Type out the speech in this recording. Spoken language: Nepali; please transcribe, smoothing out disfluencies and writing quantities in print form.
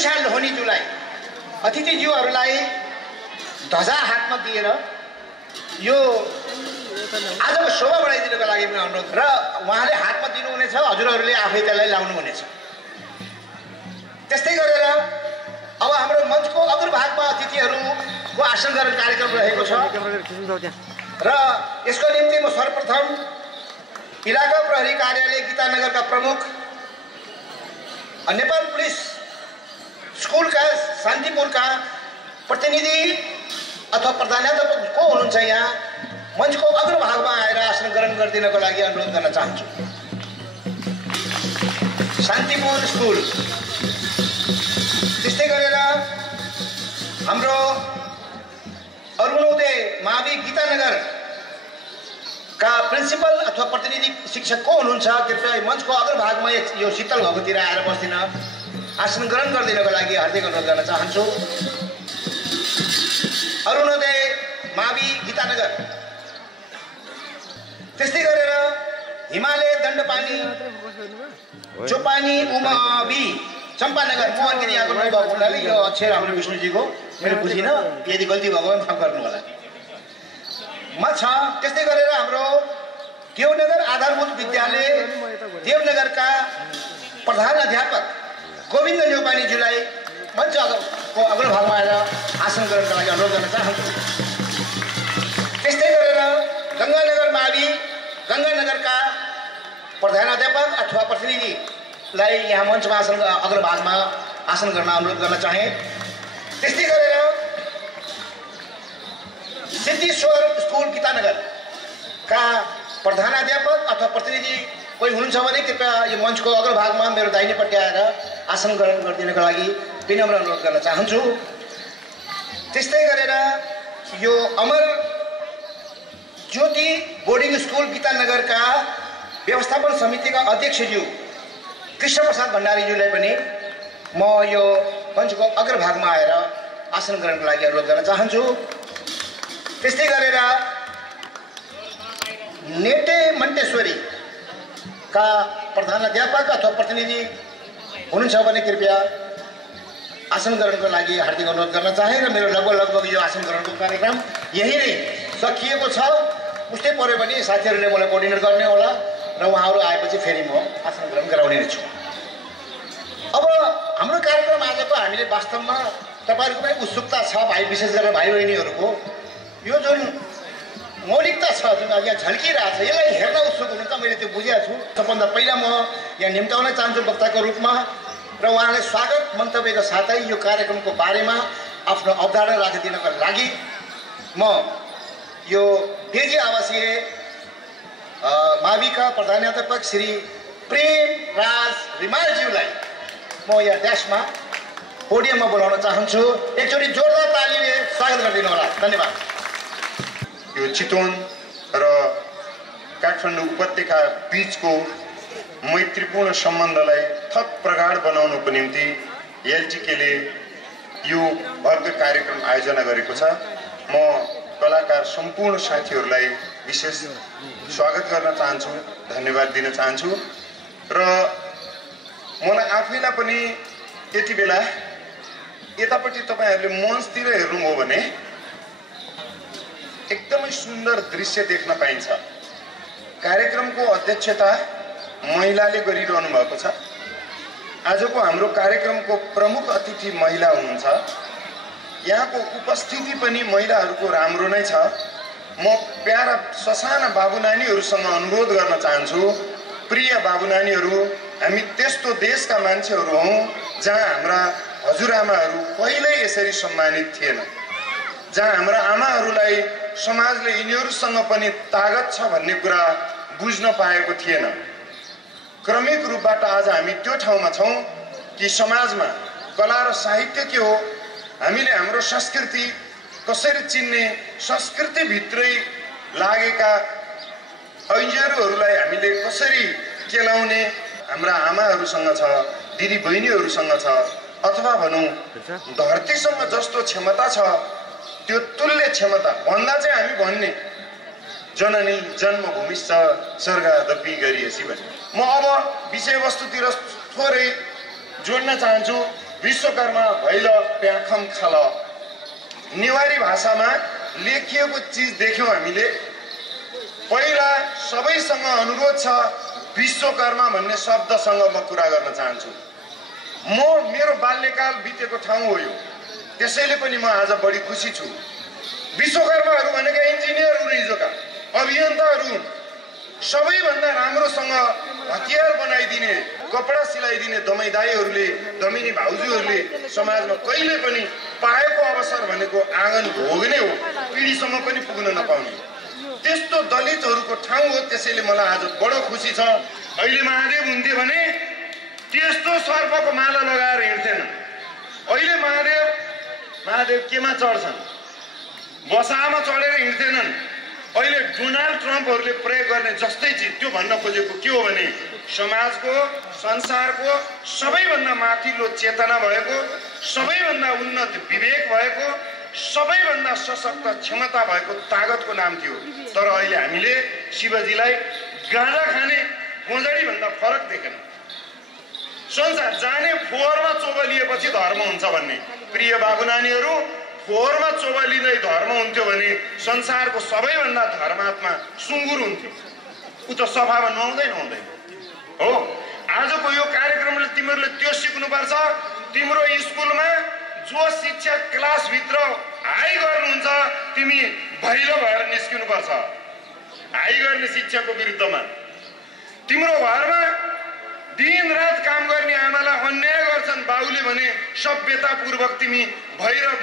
अनुषा लोहनीज्यूलाई अतिथिज्यूहरूलाई ध्वजा हातमा दिएर यो आजको शोभा बढाइदिनको लागि पनि अनुरोध र उहाँले हातमा दिनुहुनेछ, हजुरहरूले आफै त्यसलाई लाउनुहुनेछ। त्यस्तै गरेर अब हाम्रो मञ्चको अग्रभागमा अतिथिहरूको आसन ग्रहण कार्यक्रम रहेको छ र यसको निम्ति म सर्वप्रथम इलाका प्रहरी कार्यालय गीतानगरका प्रमुख, नेपाल पुलिस स्कुलका शान्तिपुरका प्रतिनिधि अथवा प्रधानाध्यापक को हुनुहुन्छ यहाँ मञ्चको अग्रभागमा आएर आसन ग्रहण गरिदिनको लागि अनुरोध गर्न चाहन्छु। शान्तिपुर स्कुल, त्यस्तै गरेर हाम्रो अरुणोदय मावि गीतानगरका प्रिन्सिपल अथवा प्रतिनिधि शिक्षक को हुनुहुन्छ कृपया मञ्चको अग्रभागमा यो शीतल भवतिर आएर बस्दिन आसन ग्रहण गरिदिनको लागि हार्दिक अनुरोध गर्न चाहन्छु। अरुणोदय मावि गीतानगर, त्यस्तै गरेर हिमालय दण्डपानी चोपानी उमावि चम्पानगर, मोहनगिरी यहाँको नभएको हुनाले यो अक्षर हाम्रो विष्णुजीको मैले बुझिनँ, यदि गल्ती भएको भने माफ गर्नु होला म छ। त्यस्तै गरेर हाम्रो देवनगर आधारभूत विद्यालय देवनगरका प्रधान अध्यापक गोविन्द न्यौपानीज्यूलाई मञ्चको अग्रभागमा आएर आसन ग्रहणका लागि अनुरोध गर्न चाहन्छु। त्यस्तै गरेर गङ्गानगर मावि गङ्गानगरका प्रधानाध्यापक अथवा प्रतिनिधिलाई यहाँ मञ्चमा आसन अग्रभागमा आसन गर्न अनुरोध गर्न चाहे। त्यस्तै गरेर सिद्धेश्वर स्कुल गीतानगरका प्रधानाध्यापक अथवा प्रतिनिधि कोही हुनुहुन्छ भने कृपया यो मञ्चको अग्रभागमा मेरो दाहिनेपट्टि आएर आसन ग्रहण गरिदिनको लागि विनम्र अनुरोध गर्न चाहन्छु। त्यस्तै गरेर यो अमर ज्योति बोर्डिङ स्कुल गीतानगरका व्यवस्थापन समितिका अध्यक्षज्यू कृष्ण प्रसाद भण्डारीज्यूलाई पनि म यो मञ्चको अग्रभागमा आएर आसन ग्रहणको लागि अनुरोध गर्न चाहन्छु। त्यस्तै गरेर नेटे मन्टेश्वरीका प्रधानाध्यापक अथवा प्रतिनिधि हुनुहुन्छ भने कृपया आसन ग्रहणको लागि हार्दिक अनुरोध गर्न चाहे र मेरो लगभग यो आसन ग्रहणको कार्यक्रम यही नै सकिएको छ। उस्तै पऱ्यो भने साथीहरूले मलाई कोर्डिनेट गर्ने होला र उहाँहरू आएपछि फेरि म आसन ग्रहण गराउने नै छु। अब हाम्रो कार्यक्रम आजको हामीले वास्तवमा तपाईँहरूको पनि उत्सुकता छ भाइ, विशेष गरेर भाइ बहिनीहरूको यो जुन मौलिकता छ जुन यहाँ झल्किरहेको छ यसलाई हेर्न उत्सुक हुनुहुन्छ, मैले त्यो बुझेको छु। सबभन्दा पहिला म यहाँ निम्ताउन चाहन्छु वक्ताको रूपमा र उहाँलाई स्वागत मन्तव्यको साथै यो कार्यक्रमको बारेमा आफ्नो अवधारणा राखिदिनको लागि म यो डेजी आवासीय माविका प्रधानाध्यापक श्री प्रेम राज रिमालज्यूलाई म यहाँ ड्यासमा पोडियममा बोलाउन चाहन्छु। एकचोटि जोरदार तालीले स्वागत गरिदिनु होला। धन्यवाद। यो चितवन र काठमाडौँ उपत्यका बीचको मैत्रीपूर्ण सम्बन्धलाई थप प्रगाढ बनाउनको निम्ति एलटिकेले यो भव्य कार्यक्रम आयोजना गरेको छ। म कलाकार सम्पूर्ण साथीहरूलाई विशेष स्वागत गर्न चाहन्छु, धन्यवाद दिन चाहन्छु र मलाई आफैलाई पनि यति बेला यतापट्टि तपाईँहरूले मञ्चतिर हेर्नुभयो भने एकदमै सुन्दर दृश्य देख्न पाइन्छ। कार्यक्रमको अध्यक्षता महिलाले गरिरहनु भएको छ। आजको हाम्रो कार्यक्रमको प्रमुख अतिथि महिला हुनुहुन्छ। यहाँको उपस्थिति पनि महिलाहरूको राम्रो नै छ। म प्यारा ससाना बाबु नानीहरूसँग अनुरोध गर्न चाहन्छु, प्रिय बाबु नानीहरू, हामी त्यस्तो देशका मान्छेहरू हौँ जहाँ हाम्रा हजुरआमाहरू कहिल्यै यसरी सम्मानित थिएन, जहाँ हाम्रा आमाहरूलाई समाजले यिनीहरूसँग पनि तागत छ भन्ने कुरा बुझ्न पाएको थिएन। क्रमिक रूपबाट आज हामी त्यो ठाउँमा छौँ कि समाजमा कला र साहित्य के हो, हामीले हाम्रो संस्कृति कसरी चिन्ने, संस्कृतिभित्रै लागेका ऐन्जहरूहरूलाई हामीले कसरी केलाउने हाम्रा आमाहरूसँग छ, दिदी बहिनीहरूसँग छ, अथवा भनौँ धरतीसँग जस्तो क्षमता छ त्यो तुल्य क्षमता भन्दा चाहिँ हामी भन्ने जननी जन्मभूमिश्च स्वर्गादपि गरिएसी भन्ने। म अब विषयवस्तुतिर थोरै जोड्न चाहन्छु। विश्वकर्मा भैल प्याखम खाल नेवारी भाषामा लेखिएको चिज देख्यौँ हामीले। पहिला सबैसँग अनुरोध छ, विश्वकर्मा भन्ने शब्दसँग म कुरा गर्न चाहन्छु। मेरो बाल्यकाल बितेको ठाउँ हो यो, त्यसैले पनि म आज बढी खुसी छु। विश्वकर्माहरू भनेका इन्जिनियर हुन्, हिजोका अभियन्ताहरू हुन्। सबैभन्दा राम्रोसँग हतियार बनाइदिने, कपडा सिलाइदिने दमाई दाईहरूले, दमिनी भाउजूहरूले समाजमा कहिले पनि पाएको अवसर भनेको आँगन भोग्ने हो, पिँढीसम्म पनि पुग्न नपाउने त्यस्तो दलितहरूको ठाउँ हो। त्यसैले मलाई आज बडो खुसी छ। अहिले महादेव हुन्थे भने त्यस्तो सर्पको माला लगाएर हिँड्थेन। अहिले महादेव केमा चढ्छन्? बसामा चढेर हिँड्थेनन्। अहिले डोनाल्ड ट्रम्पहरूले प्रयोग गर्ने जस्तै चिज। त्यो भन्न खोजेको के हो भने समाजको, संसारको सबैभन्दा माथिल्लो चेतना भएको, सबैभन्दा उन्नत विवेक भएको, सबैभन्दा सशक्त क्षमता भएको तागतको नाम थियो। तर अहिले हामीले शिवजीलाई गाँजा खाने गोजडी भन्दा फरक देखेन। संसार जाने फोहोरमा चोबलिएपछि धर्म हुन्छ भन्ने। प्रिय बाबु नानीहरू, फोहोरमा चोबलिँदै धर्म हुन्थ्यो भने संसारको सबैभन्दा धर्मात्मा सुँगुर हुन्थ्यो। ऊ त सफामा नुहाउँदैन हो। आजको यो कार्यक्रमले तिमीहरूले त्यो सिक्नुपर्छ। तिम्रो स्कुलमा जो शिक्षक क्लासभित्र हाई गर्नुहुन्छ, तिमी भैलो भएर निस्किनुपर्छ हाई गर्ने शिक्षकको विरुद्धमा। तिम्रो घरमा दिन रात काम गर्ने आमालाई अन्याय गर्छन् बाउले भने सभ्यतापूर्वक तिमी भैरव